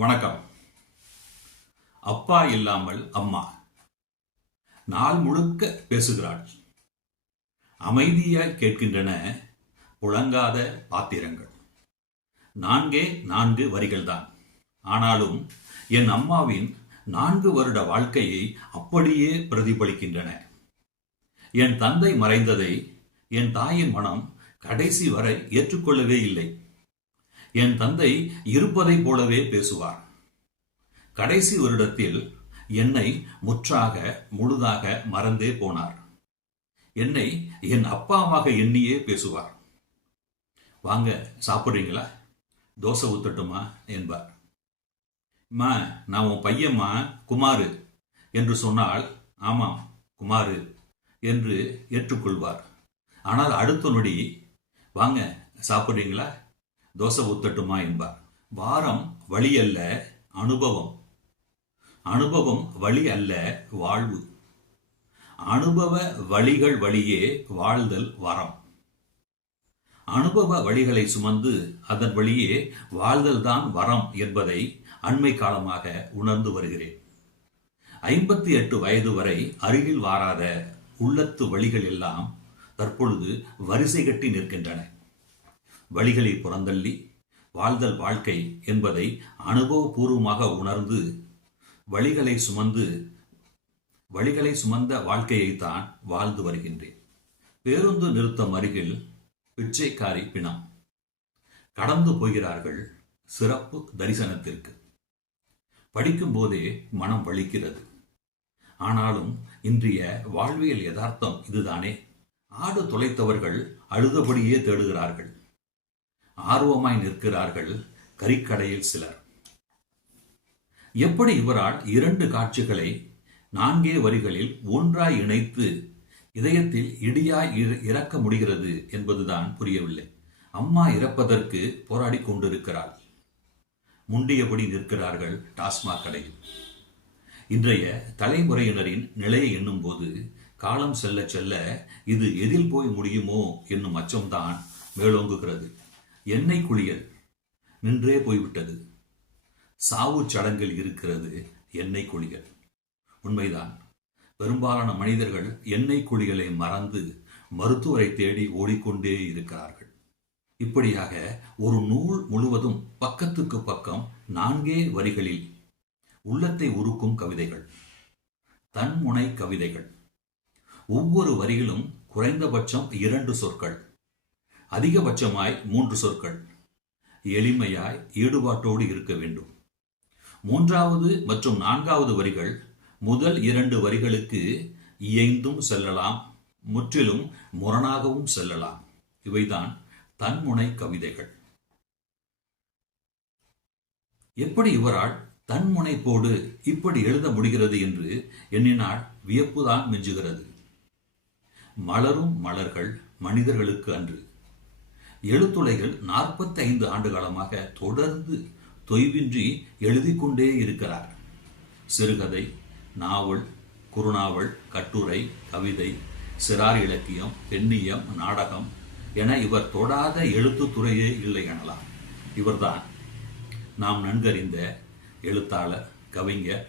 வணக்கம். அப்பா இல்லாமல் அம்மா நாள் முழுக்க பேசுகிறாள். அமைதியாய் கேட்கின்றன புழங்காத பாத்திரங்கள். 4 வரிகள்தான். ஆனாலும் என் அம்மாவின் 4 வருட வாழ்க்கையை அப்படியே பிரதிபலிக்கின்றன. என் தந்தை மறைந்ததை என் தாயின் மனம் கடைசி வரை ஏற்றுக்கொள்ளவே இல்லை. என் தந்தை இருப்பதை போலவே பேசுவார். கடைசி வருடத்தில் என்னை முழுதாக மறந்தே போனார். என்னை என் அப்பாவாக எண்ணியே பேசுவார். வாங்க சாப்பிட்றீங்களா, தோசை ஊத்தட்டுமா என்பார். மா, நான் உன் பையம்மா, குமாரு என்று சொன்னால் ஆமாம் குமாரு என்று ஏற்றுக்கொள்வார். ஆனால் அடுத்த நொடி வாங்க சாப்பிட்றீங்களா, தோசை ஊத்தட்டுமா என்பார். வாரம் வழி அல்ல அனுபவம், அனுபவம் வழி அல்ல வாழ்வு. அனுபவ வழிகள் வழியே வாழ்தல் வரம். அனுபவ வழிகளை சுமந்து அதன் வழியே வாழ்தல் தான் வரம் என்பதை அண்மை காலமாக உணர்ந்து வருகிறேன். 58 வயது வரை அருகில் வாராத உள்ளத்து வழிகள் எல்லாம் தற்பொழுது வரிசை கட்டி நிற்கின்றன. வழிகளை புறந்தள்ளி வாழ்தல் வாழ்க்கை என்பதை அனுபவபூர்வமாக உணர்ந்து வழிகளை சுமந்த வாழ்க்கையைத்தான் வாழ்ந்து வருகின்றேன். பேருந்து நிறுத்தம் அருகில் பிச்சைக்காரி பிணம். கடந்து போகிறார்கள் சிறப்பு தரிசனத்திற்கு. படிக்கும் போதே மனம் வலிக்கிறது. ஆனாலும் இன்றைய வாழ்வியல் யதார்த்தம் இதுதானே. ஆடு தொலைத்தவர்கள் அழுதபடியே தேடுகிறார்கள். ஆர்வமாய் நிற்கிறார்கள் கறிக்கடையில் சிலர். எப்படி இவரால் 2 காட்சிகளை 4 வரிகளில் ஒன்றாய் இணைத்து இதயத்தில் இடியாய் இறக்க முடிகிறது என்பதுதான் புரியவில்லை. அம்மா இறப்பதற்கு போராடி கொண்டிருக்கிறாள். முண்டியபடி நிற்கிறார்கள் டாஸ்மாக் கடையில். இன்றைய தலைமுறையினரின் நிலையை எண்ணும் போது காலம் செல்ல செல்ல இது எதில் போய் முடியுமோ என்னும் அச்சம்தான் மேலோங்குகிறது. எண்ணெய் குளியல் நின்றே போய்விட்டது. சாவு சடங்கில் இருக்கிறது எண்ணெய் குளியல். உண்மைதான். பெரும்பாலான மனிதர்கள் எண்ணெய் குளியலை மறந்து மருத்துவரை தேடி ஓடிக்கொண்டே இருக்கிறார்கள். இப்படியாக ஒரு நூல் முழுவதும் பக்கத்துக்கு பக்கம் 4 வரிகளில் உள்ளத்தை உருக்கும் கவிதைகள், தன்முனை கவிதைகள். ஒவ்வொரு வரியிலும் குறைந்தபட்சம் 2 சொற்கள், அதிகபட்சமாய் 3 சொற்கள். எளிமையாய் ஈடுபாட்டோடு இருக்க வேண்டும். 3வது மற்றும் 4வது வரிகள் முதல் 2 வரிகளுக்கு இயைந்தும் செல்லலாம், முற்றிலும் முரணாகவும் செல்லலாம். இவைதான் தன்முனை கவிதைகள். எப்படி இவரால் தன்முனைப்போடு இப்படி எழுத முடிகிறது என்று எண்ணினால் வியப்புதான் மிஞ்சுகிறது. மலரும் மலர்கள் மனிதர்களுக்கு அன்று. எழுத்துளைகள் 45 ஆண்டு காலமாக தொடர்ந்து தொய்வின்றி எழுதி கொண்டே இருக்கிறார். சிறுகதை, நாவல், குறுநாவல், கட்டுரை, கவிதை, சிறார் இலக்கியம், பெண்ணியம், நாடகம் என இவர் தொடாத எழுத்துத்துறையே இல்லை எனலாம். இவர்தான் நாம் நன்கறிந்த எழுத்தாளர், கவிஞர்,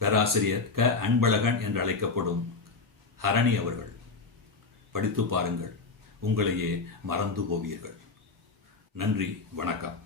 பேராசிரியர் க. அன்பழகன் என்று அழைக்கப்படும் ஹரணி அவர்கள். படித்து பாருங்கள், உங்களையே மறந்து போவீர்கள். நன்றி, வணக்கம்.